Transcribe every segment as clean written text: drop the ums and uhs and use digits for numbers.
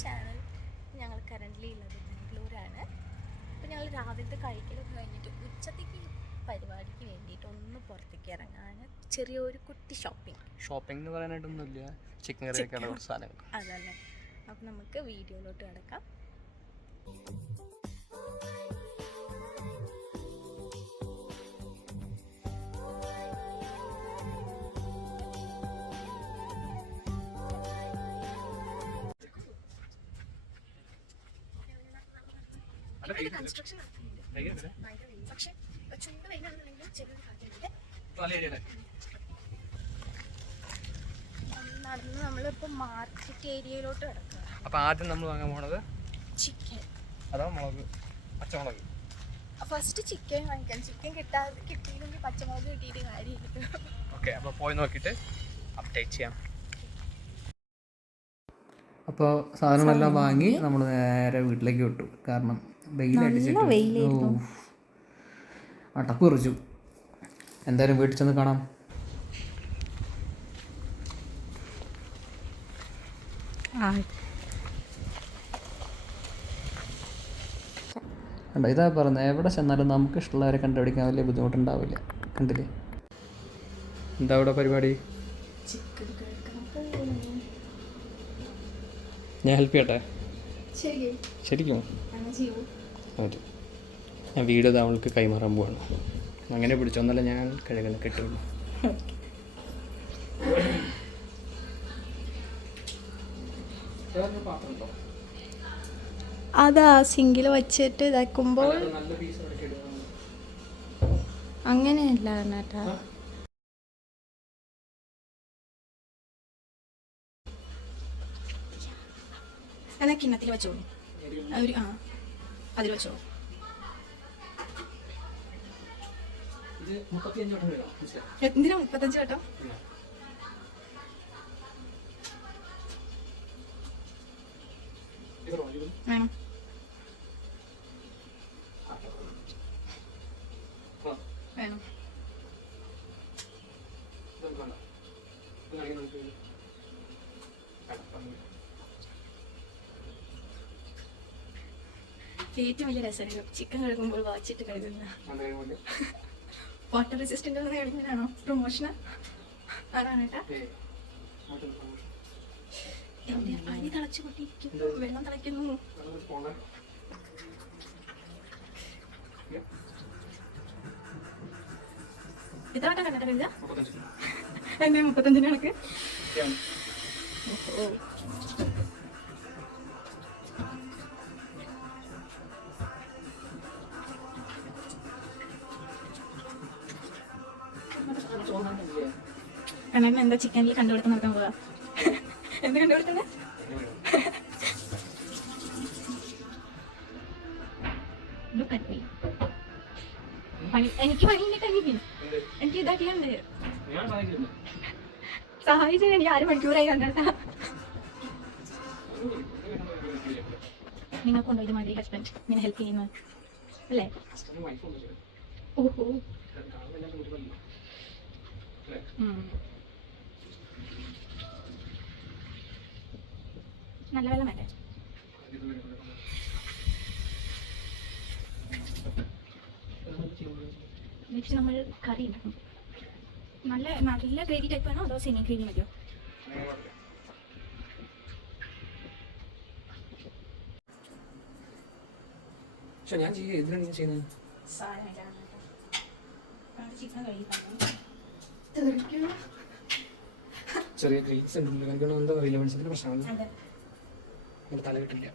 Channel. ഞങ്ങൾ currently ഉള്ളത് ബാംഗ്ലൂരാണ്. അപ്പോൾ ഞങ്ങൾ രാവിലത്തെ കഴിക്കലൊക്കെ കഴിഞ്ഞിട്ട് ഉച്ചത്തേക്ക് പരിപാടിക്ക് വേണ്ടിയിട്ട് ഒന്ന് പുറത്തേക്ക് ഇറങ്ങാൻ ചെറിയൊരു കുട്ടി ഷോപ്പിംഗ് എന്ന് പറയാനായിട്ടൊന്നുമില്ല, ചിക്കൻ കറിയൊക്കെയാണ് കുറച്ച് സാധനങ്ങൾ. അതല്ലേ, അപ്പോൾ നമുക്ക് വീഡിയോയിലോട്ട് കിടക്കാം. കൺസ്ട്രക്ഷൻ പക്ഷേ ചുണ്ട് വെയിലാണെന്നുണ്ടെങ്കിൽ ചെറിയൊരു കാറ്റുണ്ട്. നടന്ന് നമ്മളിപ്പോൾ മാർക്കറ്റ് ഏരിയയിലോട്ട് കിടക്കുക. അപ്പോൾ ആദ്യം നമ്മൾ വാങ്ങാൻ പോണത് ചിക്കൻ, അതോ മുളക്, പച്ചമുളക്? ഫസ്റ്റ് ചിക്കൻ വാങ്ങിക്കാം. ചിക്കൻ കിട്ടിയില്ലെങ്കിൽ പച്ചമുളക് കിട്ടിയിട്ട് കാര്യമില്ല. ഓക്കെ, അപ്പോൾ പോയി നോക്കിയിട്ട് അപ്ഡേറ്റ് ചെയ്യാം. അപ്പോൾ സാധനങ്ങളെല്ലാം വാങ്ങി നമ്മൾ നേരെ വീട്ടിലേക്ക് വിട്ടു. കാരണം വെയിലടിച്ചിട്ട് അടപ്പ് കുറിച്ചു. എന്തായാലും വീട്ടിൽ ചെന്ന് കാണാം. കണ്ടോ, ഇതാ പറയുന്നത്, എവിടെ ചെന്നാലും നമുക്ക് ഇഷ്ടമുള്ളവരെ കണ്ടുപിടിക്കാൻ വലിയ ബുദ്ധിമുട്ടുണ്ടാവില്ല. കണ്ടില്ലേ? എന്താ ഇവിടെ പരിപാടി? ഞാൻ ഹെൽപ്പ് ചെയ്യട്ടെ? ശരിക്കും അതെ, ഞാൻ വീഡിയോ അവൾക്ക് കൈമാറാൻ പോവാണ്. അങ്ങനെ പിടിച്ചൊന്നല്ല, ഞാൻ കഴുകണം, കെട്ടുള്ളൂ. അതാ സിങ്കിൽ വച്ചിട്ട് ഇതാക്കുമ്പോൾ അങ്ങനെയല്ല കേട്ടാ. എന്നാ കിണ്ണത്തിൽ വെച്ചോളൂ. ഒരു അതിൽ വെച്ചോളൂ. എന്തിനാ 35 കേട്ടോ? വേണം. വേണം. ഏറ്റവും വലിയ രസമായിരുന്നു ചിക്കൻ കഴുകുമ്പോൾ വാച്ചിട്ട് കഴുകുന്ന. വാട്ടർ റെസിസ്റ്റന്റ് എന്ന് കഴുകുന്നതാണോ പ്രൊമോഷന്? അതാണ് കേട്ടാ. എന്റെ അരി തിളച്ചു കൊണ്ടിരിക്കുന്നു, വെള്ളം തിളയ്ക്കുന്നു. എത്ര വട്ടം കണ്ടിട്ട് കഴുകുക? എന്റെ 35 കണക്ക്. കണ്ണൻ എന്താ ചിക്കനിൽ കണ്ടുപിടുത്തം നടത്താൻ പോവാ? എന്ത് കണ്ടുപിടുത്തന്നെ? എനിക്ക് പണിയില്ല, കഴിഞ്ഞില്ല. എനിക്ക് ഇതാക്കിയുണ്ട്, സഹായിച്ചു. എനിക്ക് 6 മണിക്കൂറായി കണ്ടെടുത്ത. നിങ്ങൾക്കുണ്ടോ ഇതുമാതിരി ഹസ്ബൻഡ് ഇങ്ങനെ ഹെൽപ്പ് ചെയ്യുന്നത് അല്ലേ? ഓഹോ, നല്ല വെള്ളം വേണ്ടേ? നെക്സ്റ്റ് നമ്മൾ കറി ഉണ്ടാക്കും. നല്ല നല്ല ഗ്രേവി ടൈപ്പ് ആണോ അതോ സെമി ഗ്രേവി മതിയോ? ഞാൻ എന്തിനാണ് ചെയ്യുന്നത്? ചെറിയ ഗ്രീസ് ഉണ്ട്, കാരണം എന്താ അറിയില്ല, വെളിച്ചത്തിന്റെ പ്രശ്നമാണ്. നമ്മുടെ തല കിട്ടില്ല.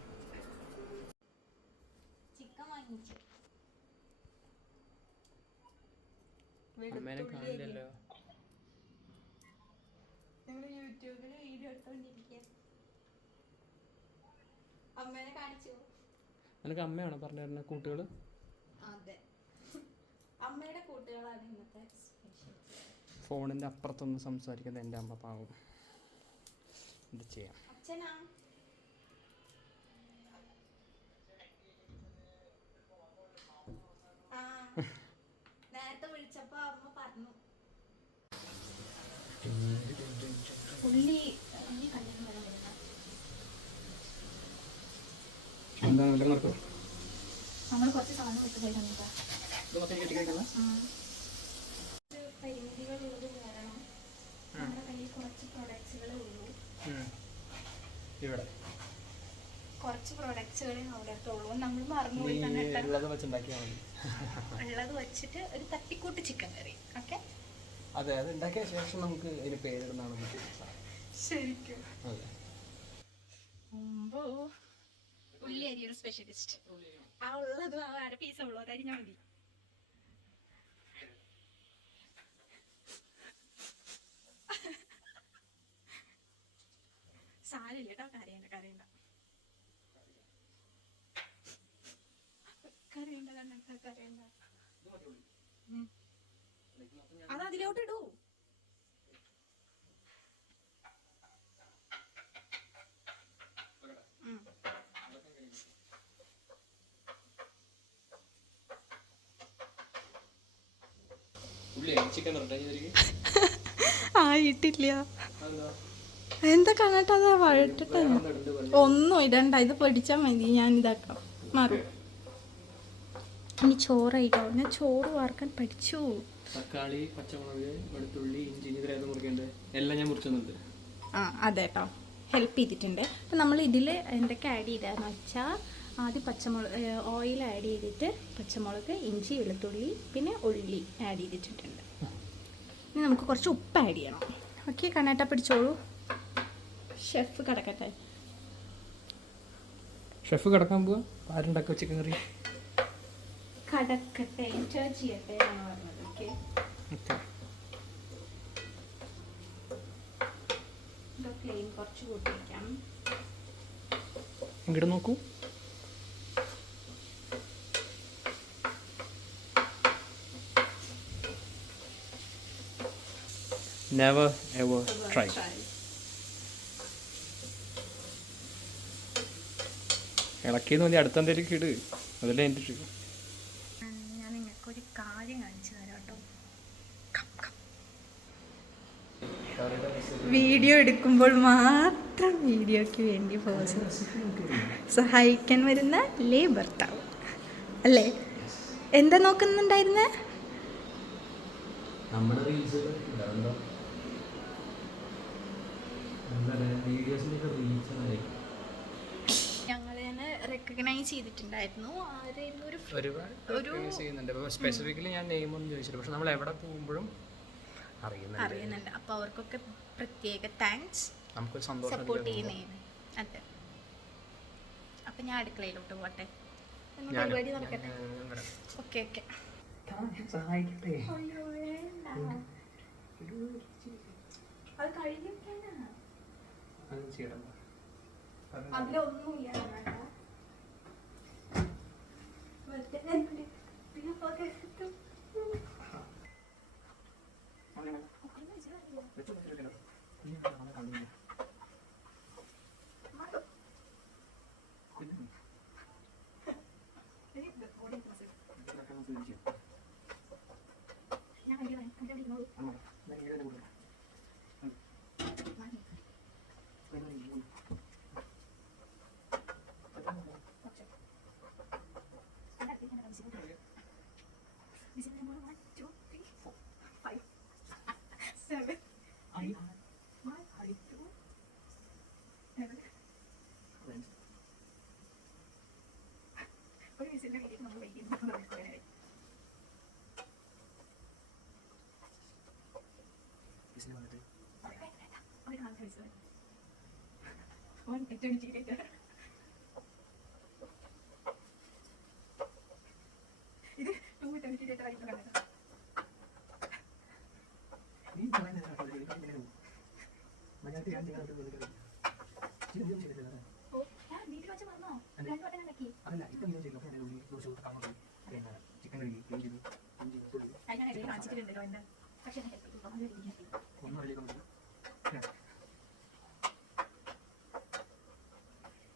അമ്മേനെ കാണില്ലല്ലോ. യൂട്യൂബിൽ വീഡിയോ എടുത്തോണ്ടിരിക്കുക. അമ്മേനെ കാണിച്ചു. നിനക്ക് അമ്മയാണോ പറഞ്ഞു തരുന്ന കൂട്ടുകൾ? അതെ, അമ്മയുടെ കൂട്ടുകളാണ് ഇന്നത്തെ സ്പെഷ്യൽ. ഫോണിന്റെ അപ്പുറത്തൊന്ന് സംസാരിക്കുന്നത് എൻ്റെ അമ്മ, പാവം. എന്ത് ചെയ്യാം? അച്ഛനാ നേരത്തെ വിളിച്ചപ്പോ അമ്മ പറഞ്ഞു ഉള്ളി കല്യാണം വരാൻ വരുന്ന എന്താ നല്ല നടക്കും? നമ്മൾ കുറച്ച് സാധനം വിട്ട് പോയി തന്നിട്ടാ. ഇത് മൊത്തം കെട്ടി കഴിക്കണ്ട? പരിമിതികളുള്ളത് കാരണം നമ്മുടെ കയ്യിൽ കുറച്ച് പ്രൊഡക്ട്സുകളേ ഉള്ളൂ. ഇവിടെ കുറച്ച് പ്രൊഡക്ട്സുകളെ അവിടെ അടുത്തുള്ളൂ. നമ്മൾ മറന്നുപോയി തന്നെ ഉള്ളത് വെച്ചുണ്ടാക്കിയാൽ മതി. ഉള്ളത് വെച്ചിട്ട് ഒരു തട്ടിക്കൂട്ട് ചിക്കൻ കറി. ഓക്കെ, അതെ, അത് ഉണ്ടാക്കിയ ശേഷം നമുക്ക് അതിന് പേരിടുന്നതാണ് ശരിക്കും. അതെ. ഉള്ളി അരിയൊരു സ്പെഷ്യലിസ്റ്റ്. ആ ഉള്ളത് അര പീസ് ഉള്ളൂ, അത് അരിഞ്ഞാൽ മതി. സാരില്ല കേട്ടോ, കരയണ്ട കരയണ്ട കരയണ്ട കരയണ്ട. അത് അതിലോട്ട് ഇടൂ. ആയിട്ടില്ല. എന്താ കണ്ടിട്ട് അത് വഴറ്റിട്ട് ഒന്നും ഇടണ്ട, ഇത് പൊടിച്ചാൽ മതി. ഞാൻ ഇതാക്കാം, മാറും. ഇനി ചോറായിട്ടോ. ഞാൻ ചോറ് വാർക്കാൻ പഠിച്ചു. തക്കാളി, പച്ചമുളക്, വെളുത്തുള്ളി, ഇഞ്ചി ഇതിലേത് മുറിക്കേണ്ടത് എല്ലാം ഞാൻ മുറിച്ചുന്നുണ്ട്. അതെ കേട്ടോ, ഹെൽപ്പ് ചെയ്തിട്ടുണ്ട്. അപ്പം നമ്മൾ ഇതിൽ എന്തൊക്കെ ആഡ് ചെയ്താന്ന് വെച്ചാൽ ആദ്യം പച്ചമുളക് ഓയിൽ ആഡ് ചെയ്തിട്ട് പച്ചമുളക്, ഇഞ്ചി, വെളുത്തുള്ളി, പിന്നെ ഉള്ളി ആഡ് ചെയ്തിട്ടുണ്ട്. ഇനി നമുക്ക് കുറച്ച് ഉപ്പ് ആഡ് ചെയ്യണം. ഓക്കെ, കണ്ണാട്ട പിടിച്ചോളൂ. ഷെഫ് കിടക്കട്ടെ. ഷെഫ് കിടക്കാൻ പോവാ. ആരുണ്ടാക്കുക ചിക്കൻ കറി? കടക്കട്ടെ, എൻജോയ് ചെയ്യട്ടെ എന്നാണ് പറഞ്ഞത്. ഓക്കെ, ഫ്ലെയിം കുറച്ച് കൂട്ടി വയ്ക്കാം. ഇങ്ങോട്ട് നോക്കൂ. Never ever try. ഇളക്കിയെന്ന് മതി, അടുത്തെന്തേലും ഇട്. അതല്ലേ എൻ്റെ ട്രിക്ക്. ഞാൻ നിങ്ങൾക്കൊരു കാര്യം കാണിച്ചു തരാം കേട്ടോ. വീഡിയോ എടുക്കുമ്പോൾ മാത്രം വീഡിയോയ്ക്ക് വേണ്ടി പോസ് സഹായിക്കാൻ വരുന്ന ഭർത്താവ് അല്ലേ? എന്താ നോക്കുന്നുണ്ടായിരുന്നേ? നമ്മുടെ റീൽസ് ഞങ്ങൾ തന്നെ റെക്കഗ്നൈസ് ചെയ്തിട്ടുണ്ടായിരുന്നു. സ്പെസിഫിക്കലി ഞാൻ നെയിം ഒന്നും ചോദിച്ചില്ല, പക്ഷെ നമ്മൾ എവിടെ പോകുമ്പോഴും അറിയുന്നുണ്ട്. അപ്പോൾ അവർക്കൊക്കെ പ്രത്യേക താങ്ക്സ്. നമുക്കൊരു സന്തോഷം സപ്പോർട്ട് ചെയ്യുന്നതിന്. അതെ. അപ്പം ഞാൻ അടുക്കളയിലോട്ട് പോട്ടെ. പരിപാടി നടക്കട്ടെ. Okay okay. സഹായിക്കട്ടെ. അത് കഴിക്കാനാ. അതിലൊന്നുമില്ല. ഒരു വിസിലിന്റെ വീട്ടിൽ നമ്മൾ വൈകിട്ട് ഇത് 2 ആയിട്ട് വീട്ടിൽ വെച്ച് പറഞ്ഞോ? ഞാൻ കാണിച്ചിട്ടുണ്ടല്ലോ എന്താ. പക്ഷേ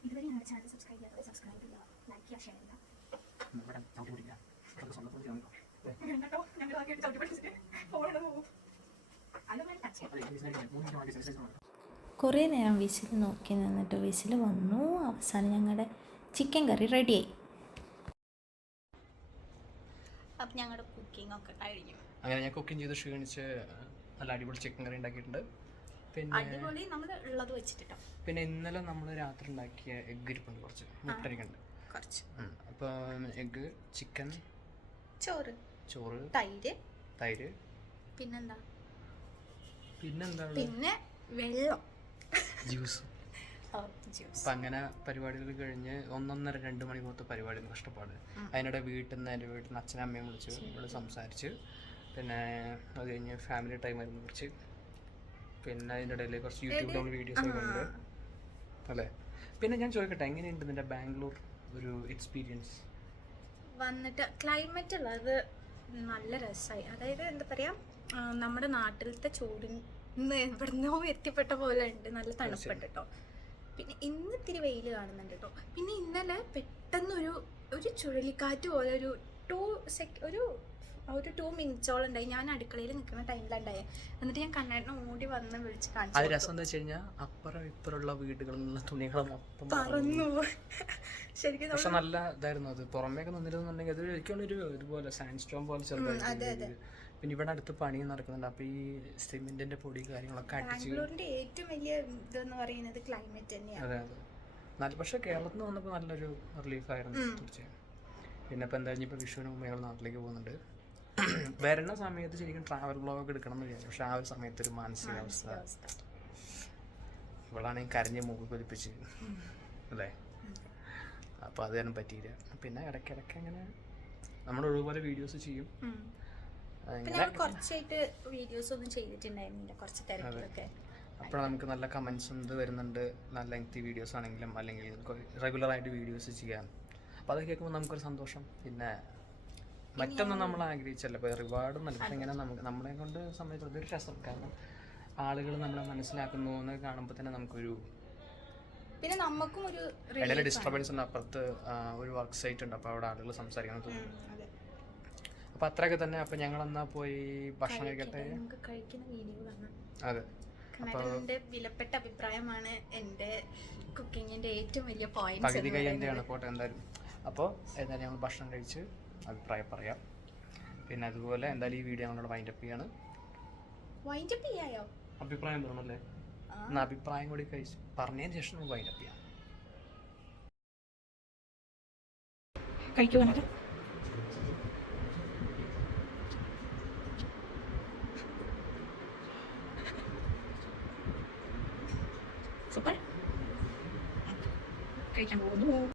ഇതുവരെ ഞങ്ങളുടെ ചാനൽ സബ്സ്ക്രൈബ് ചെയ്യാത്തവരെ സബ്സ്ക്രൈബ് ചെയ്യുക, ലൈക്ക് ചെയ്യുക, ഷെയർ ചെയ്യുക. കുറേ നേരം വിസിൽ നോക്കി നിന്നിട്ട് വിസിൽ വന്നു. അവസാനം ഞങ്ങളുടെ ചിക്കൻ കറി റെഡിയായി. അപ്പം ഞങ്ങളുടെ കുക്കിംഗ് ഒക്കെ കഴിഞ്ഞു. അങ്ങനെ ഞാൻ കുക്കിംഗ് ചെയ്ത് ക്ഷീണിച്ച് നല്ല അടിപൊളി ചിക്കൻ കറി ഉണ്ടാക്കിയിട്ടുണ്ട്. പിന്നെ അടിപൊളി നമ്മൾ ഉള്ളത് വെച്ചിട്ടോ. പിന്നെ ഇന്നലെ നമ്മൾ രാത്രി ഉണ്ടാക്കിയ എഗ്ഗ് ഇരിപ്പുണ്ട്, കുറച്ച് മുട്ടരിക്കുണ്ട് കുറച്ച്. അപ്പോൾ എഗ്ഗ്, ചിക്കൻ, ചോറ്, തൈര്, പിന്നെന്താ പിന്നെ വെള്ളം, ജ്യൂസ്. അപ്പം അങ്ങനെ പരിപാടികൾ കഴിഞ്ഞ് 1.5-2 മണിക്കൂറത്തെ പരിപാടി കഷ്ടപ്പാട്. അതിനിടെ വീട്ടിൽ നിന്ന് അച്ഛനും അമ്മയും വിളിച്ച് നമ്മൾ സംസാരിച്ച്, പിന്നെ അത് കഴിഞ്ഞ് ഫാമിലി ടൈം ആയിരുന്നു കുറച്ച്. പിന്നെ അതിൻ്റെ ഇടയിൽ കുറച്ച് യൂട്യൂബിൽ നമ്മൾ വീഡിയോസ് ഒക്കെ ഉണ്ട് അല്ലേ. പിന്നെ ഞാൻ ചോദിക്കട്ടെ, എങ്ങനെയുണ്ട് നിൻ്റെ ബാംഗ്ലൂർ ഒരു എക്സ്പീരിയൻസ്? വന്നിട്ട് ക്ലൈമറ്റ് ഉള്ളത് നല്ല രസമായി. അതായത് എന്താ പറയുക, നമ്മുടെ നാട്ടിലത്തെ ചൂടിന്ന് എവിടുന്നോ എത്തിപ്പെട്ട പോലെ ഉണ്ട്. നല്ല തണുപ്പുണ്ട് കേട്ടോ. പിന്നെ ഇന്ന് ഇത്തിരി വെയിൽ കാണുന്നുണ്ട് കേട്ടോ. പിന്നെ ഇന്നലെ പെട്ടെന്നൊരു ചുഴലിക്കാറ്റ് പോലെ ഒരു 2 മിനിറ്റ്സോളം ഉണ്ടായി. ഞാൻ അടുക്കളയിൽ നിൽക്കുന്ന ടൈമിലുണ്ടായി. എന്നിട്ട് ഞാൻ കണ്ണാടിനെ ഓടി വന്ന് വിളിച്ച് കാണിച്ചു. അത് രസം എന്താ വെച്ച് കഴിഞ്ഞാൽ അപ്പുറം ഇപ്പുറമുള്ള വീടുകളിൽ നിന്ന് തുണികൾ മൊത്തം പറന്നു. ശരിക്കും പക്ഷെ നല്ല ഇതായിരുന്നു. അത് പുറമേക്ക് നിന്നിരുന്നുണ്ടെങ്കിൽ അത് ഒരിക്കലും ഇതുപോലെ സാൻഡ് സ്റ്റോൺ പോലെ ചെറുതായിട്ട്. പിന്നെ ഇവിടെ അടുത്ത് പണി നടക്കുന്നുണ്ട്. അപ്പോൾ ഈ സിമെന്റിന്റെ പൊടി കാര്യങ്ങളൊക്കെ അടിച്ച് ബാംഗ്ലൂരിന്റെ ഏറ്റവും വലിയ ഇതെന്ന് പറയുന്നത് ക്ലൈമറ്റ് തന്നെയാണ്. അതെ നല്ല. പക്ഷെ കേരളത്തിൽ നിന്ന് വന്നപ്പോൾ നല്ലൊരു റിലീഫായിരുന്നു തീർച്ചയായും. പിന്നെ ഇപ്പോൾ എന്തായാലും ഇപ്പോൾ വിഷുവിന് മുമ്പ് ഞങ്ങൾ നാട്ടിലേക്ക് പോകുന്നുണ്ട്. വരുന്ന സമയത്ത് ശരിക്കും ട്രാവൽ ബ്ലോഗ് എടുക്കണം എന്ന് വിചാരിച്ചു. പക്ഷെ ആ ഒരു സമയത്ത് ഒരു മാനസികാവസ്ഥ, ഇവളാണെങ്കിൽ കരഞ്ഞ് മൂക്ക് കൊലിപ്പിച്ച് അല്ലേ, അപ്പോൾ അത് തന്നെ പറ്റിയില്ല. പിന്നെ ഇടയ്ക്കിടയ്ക്ക് അങ്ങനെ നമ്മൾ ഒഴിവുപോലെ വീഡിയോസ് ചെയ്യും. കുറച്ചായിട്ട് വീഡിയോസ് ഒന്നും ചെയ്തിട്ടുണ്ടായിരുന്നില്ല, കുറച്ച് തിരക്കിലൊക്കെ. അപ്പോൾ നമുക്ക് നല്ല കമൻസും ഇത് വരുന്നുണ്ട്. നല്ല ലെങ്തി വീഡിയോസ് ആണെങ്കിലും അല്ലെങ്കിൽ റെഗുലറായിട്ട് വീഡിയോസ് ചെയ്യാം. അപ്പോൾ അത് കേൾക്കുമ്പോൾ നമുക്കൊരു സന്തോഷം. പിന്നെ മറ്റൊന്നും നമ്മൾ ആഗ്രഹിച്ചല്ല, ഇപ്പോൾ റിവാർഡും നല്ല. പക്ഷേ ഇങ്ങനെ നമ്മളെ കൊണ്ട് സംബന്ധിച്ചിടത്തോളം ഒരു രസം. കാരണം ആളുകൾ നമ്മളെ മനസ്സിലാക്കുന്നു എന്ന് കാണുമ്പോൾ തന്നെ നമുക്കൊരു, പിന്നെ നമുക്കും ഒരു ഇടയിലെ ഡിസ്റ്റർബൻസ് ഉണ്ട്. അപ്പുറത്ത് ഒരു വർക്ക് സൈറ്റ് ഉണ്ട്, അപ്പോൾ അവിടെ ആളുകൾ സംസാരിക്കണം തോന്നുന്നു. അപ്പോൾ അത്രയൊക്കെ തന്നെ. അപ്പോൾ ഞങ്ങൾ എന്നാ പോയി ഭക്ഷണം കഴിക്കട്ടെ. അതെ, എൻ്റെ വിലപ്പെട്ട അഭിപ്രായമാണ് എൻ്റെ കുക്കിങ്ങിൻ്റെ ഏറ്റവും വലിയ പോയിന്റ്. പകുതി കൈ എൻ്റെയാണ് പോട്ടെ എന്തായാലും. അപ്പോൾ എന്തായാലും ഞങ്ങൾ ഭക്ഷണം കഴിച്ച് അഭിപ്രായം പറയാം. പിന്നെ അതുപോലെ എന്തായാലും ഈ വീഡിയോ ഞങ്ങളോട് വൈൻഡപ്പ് ചെയ്യാണ്. അഭിപ്രായം തോന്നല്ലേ? എന്നാൽ അഭിപ്രായം കൂടി കഴിച്ച് പറഞ്ഞതിന് ശേഷം നമുക്ക് വൈൻഡപ്പ് ചെയ്യാം. കഴിക്കുവാനൊക്കെ സൂപ്പർ. കഴിക്കാൻ പോകുന്നു.